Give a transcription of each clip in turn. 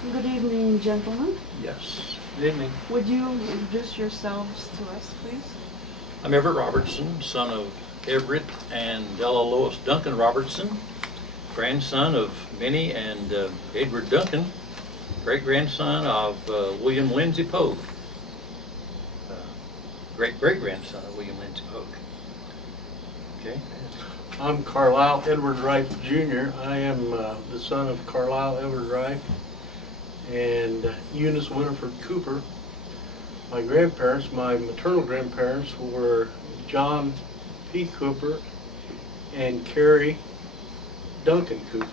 Good evening, gentlemen. Yes. Good evening. Would you introduce yourselves to us, please? I'm Everett Robertson, son of Everett and Della Lois Duncan Robertson, grandson of Minnie and Edward Duncan, great-grandson of William Lindsay Poage, great-great-grandson of William Lindsay Poage. Okay. I'm Carlisle Edward Rife Jr. I am the son of Carlisle Edward Rife and Eunice Winifred Cooper. My grandparents, my maternal grandparents, were John P. Cooper and Carrie Duncan Cooper.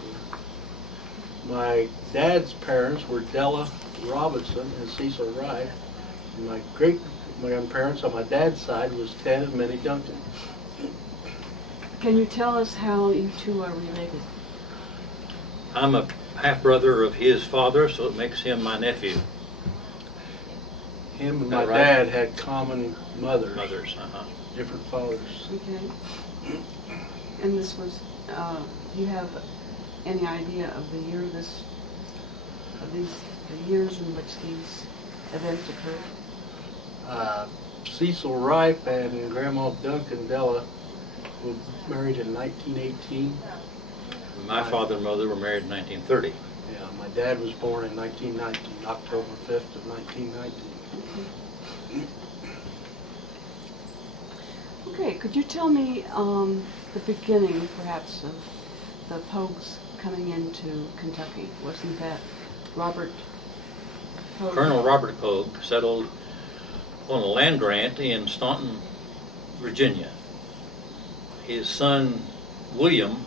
My dad's parents were Della Robinson and Cecil Rife. And my great-grandparents on my dad's side was Ted and Minnie Duncan. Can you tell us how you two are related? I'm a half-brother of his father, so it makes him my nephew. Him and my Right. dad had common mothers. Different fathers. Okay. And this was, do you have any idea of the year the years in which these events occurred? Cecil Rife and Grandma Duncan Della were married in 1918. My father and mother were married in 1930. Yeah, my dad was born in 1919, October 5th of 1919. Okay, could you tell me the beginning, perhaps, of the Poages coming into Kentucky? Wasn't that Robert Poage? Colonel Robert Poage settled on a land grant in Staunton, Virginia. His son, William,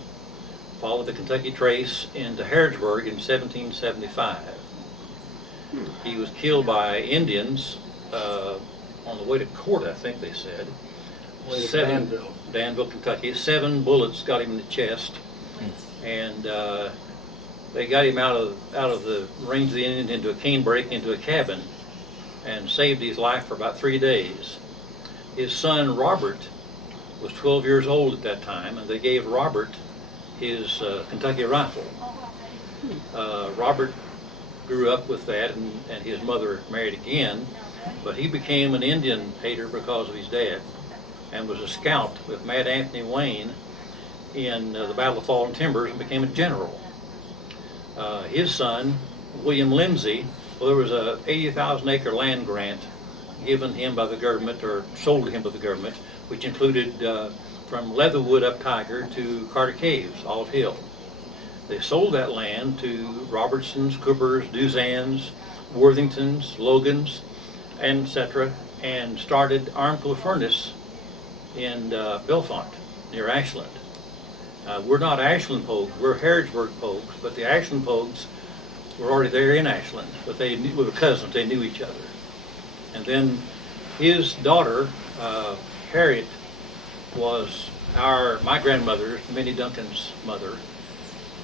followed the Kentucky Trace into Harrodsburg in 1775. He was killed by Indians on the way to court, I think they said. Danville, Kentucky. 7 bullets got him in the chest, and they got him out of the range of the Indians into a canebrake into a cabin, and saved his life for about 3 days. His son Robert was 12 years old at that time, and they gave Robert his Kentucky rifle. Robert grew up with that, and his mother married again, but he became an Indian hater because of his dad, and was a scout with Mad Anthony Wayne in the Battle of Fallen Timbers, and became a general. His son, William Lindsay, well, there was a 80,000-acre land grant given him by the government, or sold to him by the government, which included from Leatherwood up Tiger to Carter Caves, Olive Hill. They sold that land to Robertsons, Coopers, Duzans, Worthingtons, Logans, and etc., and started Armco Furnace in Bellefonte, near Ashland. We're not Ashland Poages, we're Harrodsburg Poages, but the Ashland Poages were already there in Ashland, but they were cousins, they knew each other. And then his daughter, Harriet, was my grandmother, Minnie Duncan's mother,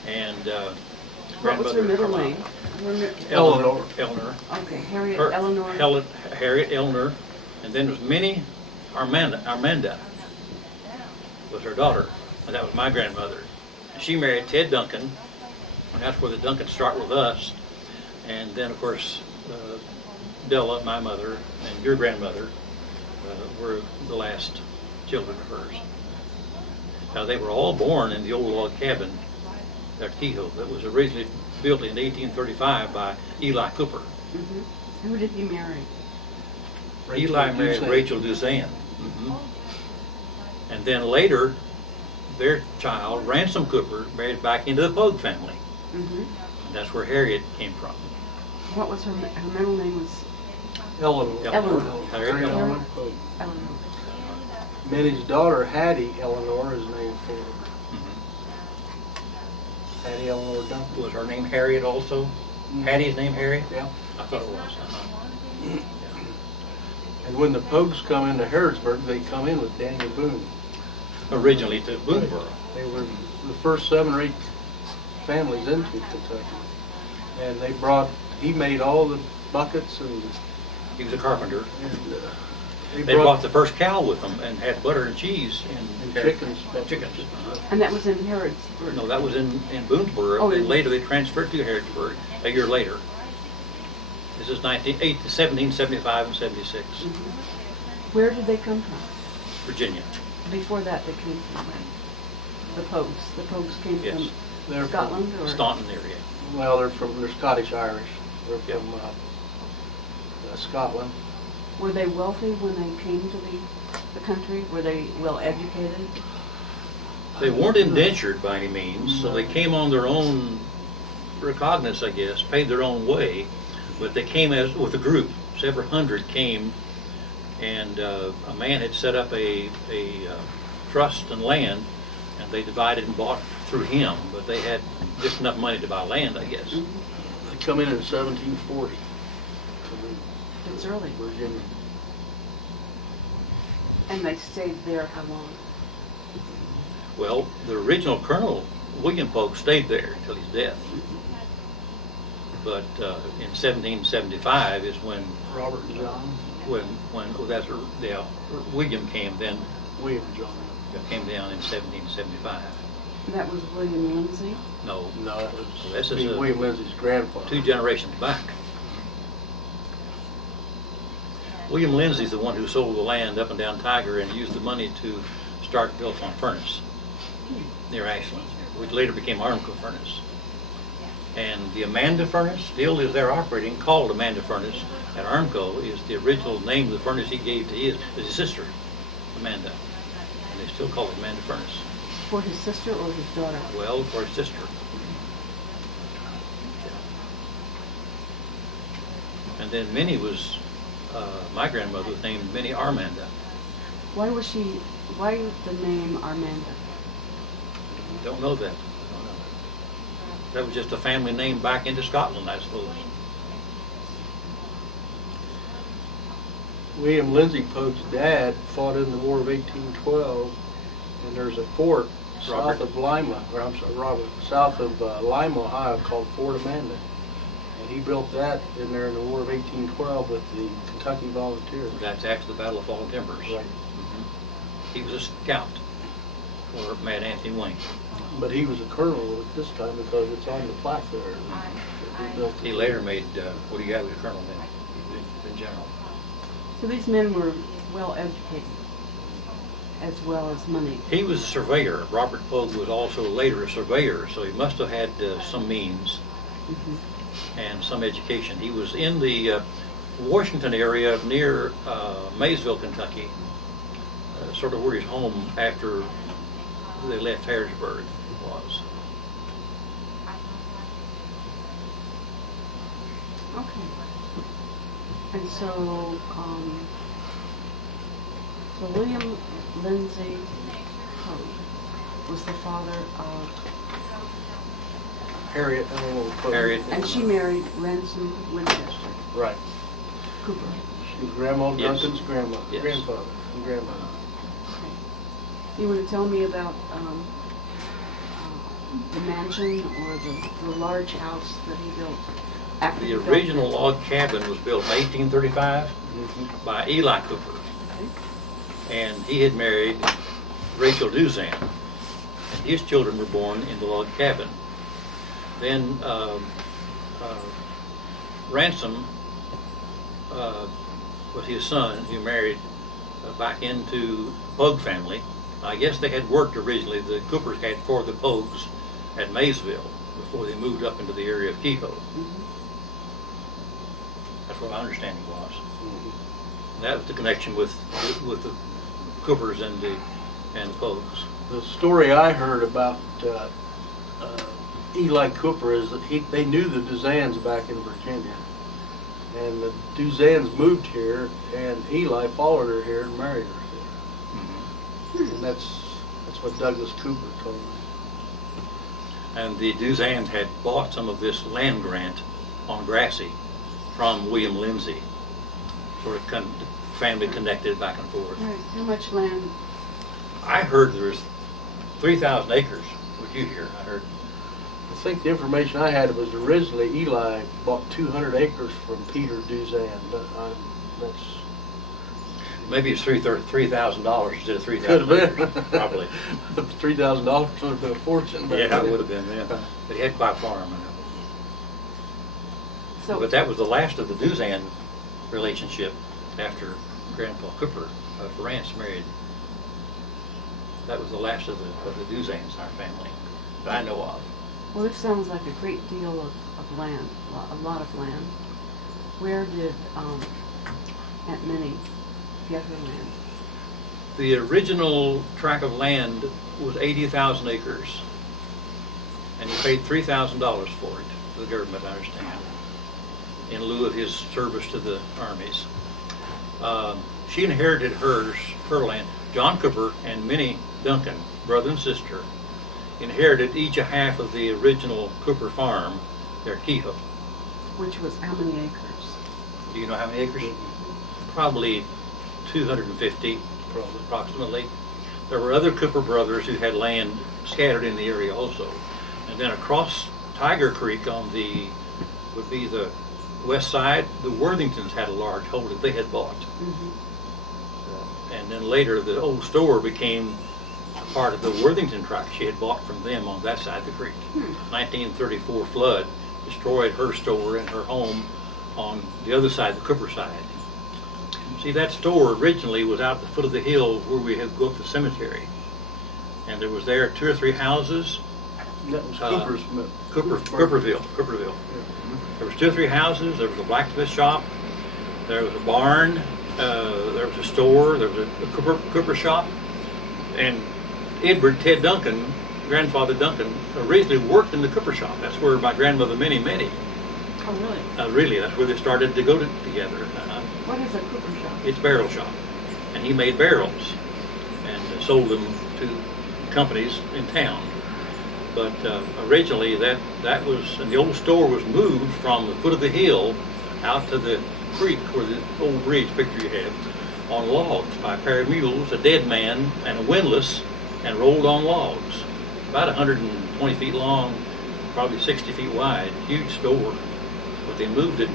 and What was her middle name? Eleanor. Eleanor. Okay, Harriet Eleanor. Harriet Eleanor, and then was Minnie Armanda was her daughter, and that was my grandmother. And she married Ted Duncan, and that's where the Duncans start with us. And then, of course, Della, my mother, and your grandmother were the last children of hers. Now, they were all born in the old log cabin at Kehoe that was originally built in 1835 by Eli Cooper. Mm-hmm. Who did he marry? Eli married Rachel Duzan. And then later, their child, Ranson Cooper, married back into the Poage family. And that's where Harriet came from. What was her middle name? Was Eleanor. Eleanor. Harriet Eleanor. Eleanor. Minnie's daughter, Hattie Eleanor, is named for her. Hattie Eleanor Duncan. Was her name Harriet also? Hattie's name Harriet? Yeah. I thought it was. And when the Poages come into Harrodsburg, they come in with Daniel Boon. Originally to Boonesboro. They were the first 7 or 8 families into Kentucky. And he made all the buckets, and He was a carpenter. they They brought the first cow with them and had butter and cheese and and chickens. chickens. And that was in Harrodsburg. No, that was in Boonesboro, Oh, and later they transferred to Harrodsburg a year later. This is 1775 and 76, Where did they come from? Virginia. Before that, they came from where? The Poages. The Poages came Yes. They're from Scotland, or? Staunton area. Well, they're Scottish-Irish. They're from Scotland. Were they wealthy when they came to the country? Were they well educated? They weren't indentured by any means, so they came on their own recognizance, I guess, paid their own way, but they came as with a group. Several hundred came, and a man had set up a trust and land, and they divided and bought through him, but they had just enough money to buy land, I guess. They come in 1740. It's early. Virginia. And they stayed there how long? Well, the original Colonel, William Polk, stayed there until his death. But in 1775 is when Robert and John. William came then, William and John. came down in 1775. That was William Lindsay? No, No, that This was is a- William Lindsay's grandfather. 2 generations back. William Lindsay's the one who sold the land up and down Tiger and used the money to start Belfont Furnace near Ashland, which later became Armco Furnace. And the Amanda Furnace still is there operating, called Amanda Furnace, and Armco is the original name of the furnace he gave to his sister, Amanda. And they still call it Amanda Furnace. For his sister or his daughter? Well, for his sister. And then Minnie was, my grandmother was named Minnie Armanda. Why the name Armanda? Don't know that. That was just a family name back into Scotland, I suppose. William Lindsay Polk's dad fought in the War of 1812, and there's a fort south of Lima, south of Lima, Ohio, called Fort Amanda. And he built that in there in the War of 1812 with the Kentucky Volunteers. That's after the Battle of Fallen Timbers. Right. He was a scout for Mad Anthony Wayne. But he was a colonel at this time because it's on the plaque there. He later made, what he got was a colonel then, in general. So these men were well educated, as well as money. He was a surveyor. Robert Poage was also later a surveyor, so he must have had some means and some education. He was in the Washington area near Maysville, Kentucky, sort of where his home after they left Harrodsburg was. Okay. And so, so William Lindsay Poage was the father of, Harriet, Harriet. and she married Ranson Winchester Right. Cooper. She was Grandma Yes. Duncan's Yes. grandfather and grandmother. Okay. You want to tell me about the mansion or the large house that he built after The he built original it? log cabin was built in 1835 by Eli Cooper, Okay. and he had married Rachel Duzan, and his children were born in the log cabin. Then Ransom was his son, who married back into the Pogue family. I guess they had worked originally, the Coopers had for the Pogues at Maysville before they moved up into the area of Kehoe. That's what my understanding was. And that was the connection with the Coopers and the Pogues. The story I heard about Eli Cooper is that they knew the Duzans back in Virginia. And the Duzans moved here, and Eli followed her here and married her here. And that's what Douglas Cooper told me. And the Duzans had bought some of this land grant on Grassy from William Lindsay, sort of family connected back and forth. Right. How much land? I heard there was 3,000 acres. What you hear? I heard. I think the information I had was originally Eli bought 200 acres from Peter Duzan, but that's... Maybe it's $3,000 instead of 3,000. Could have been. Probably. $3,000 would have been a fortune. Yeah, it would have been, yeah. But he had quite a farm. So, But that was the last of the Duzan relationship after Grandpa Cooper of Ranson married. That was the last of the Duzans in our family that I know of. well, this sounds like a great deal of land, a lot of land. Where did Aunt Minnie get her land? The original tract of land was 80,000 acres, and he paid $3,000 for it to the government, I understand, in lieu of his service to the armies. She inherited her land. John Cooper and Minnie Duncan, brother and sister, inherited each a half of the original Cooper farm, their Kehoe. Which was how many acres? Do you know how many acres? Probably 250, approximately. There were other Cooper brothers who had land scattered in the area also. And then across Tiger Creek on the, would be the west side, the Worthingtons had a large holding they had bought. And then later the old store became a part of the Worthington tract she had bought from them on that side of the creek. 1934 flood destroyed her store and her home on the other side, the Cooper side. See, that store originally was out at the foot of the hill where we had go up the cemetery. And there was there 2 or 3 houses. That was Cooper's. Cooperville. There was 2 or 3 houses. There was a blacksmith shop. There was a barn. There was a store. There was a Cooper shop. And Edward Ted Duncan, grandfather Duncan, originally worked in the Cooper shop. That's where my grandmother Minnie met him. Oh, really? Really, that's where they started to go together. What is a Cooper shop? It's a barrel shop. And he made barrels and sold them to companies in town. But originally that was, and the old store was moved from the foot of the hill out to the creek where the old bridge picture you have on logs by a pair of mules, a dead man, and a windlass, and rolled on logs. About 120 feet long, probably 60 feet wide, huge store. But they moved it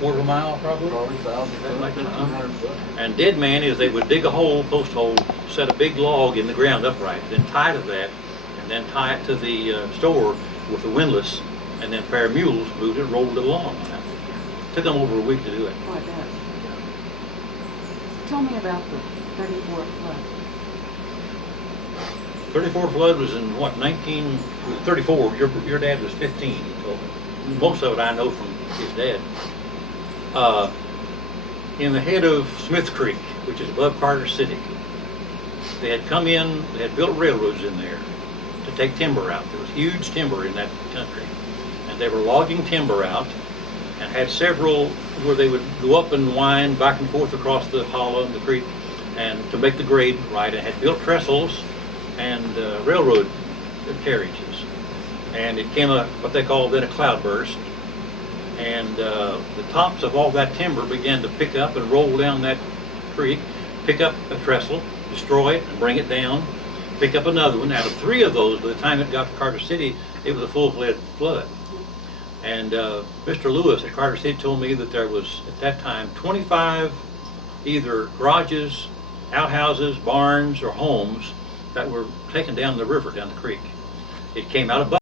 quarter of a mile probably. Probably 1,000 That much, foot, 1,500 foot. And dead man is they would dig a hole, post hole, set a big log in the ground upright, then tie to that, and then tie it to the store with a windlass, and then a pair of mules moved it, rolled it along. Took them over a week to do it. Oh, I bet. Tell me about the 34 flood. 34 flood was in what, 1934? Your dad was 15, so most of it I know from his dad. In the head of Smith Creek, which is above Carter City, they had come in, they had built railroads in there to take timber out. There was huge timber in that country, and they were logging timber out and had several where they would go up and wind back and forth across the hollow and the creek and to make the grade right, and had built trestles and railroad carriages. And it came what they called then a cloudburst, and the tops of all that timber began to pick up and roll down that creek, pick up a trestle, destroy it and bring it down, pick up another one. Out of 3 of those, by the time it got to Carter City, it was a full-fledged flood. And Mr. Lewis at Carter City told me that there was, at that time, 25 either garages, outhouses, barns, or homes that were taken down the river, down the creek. It came out of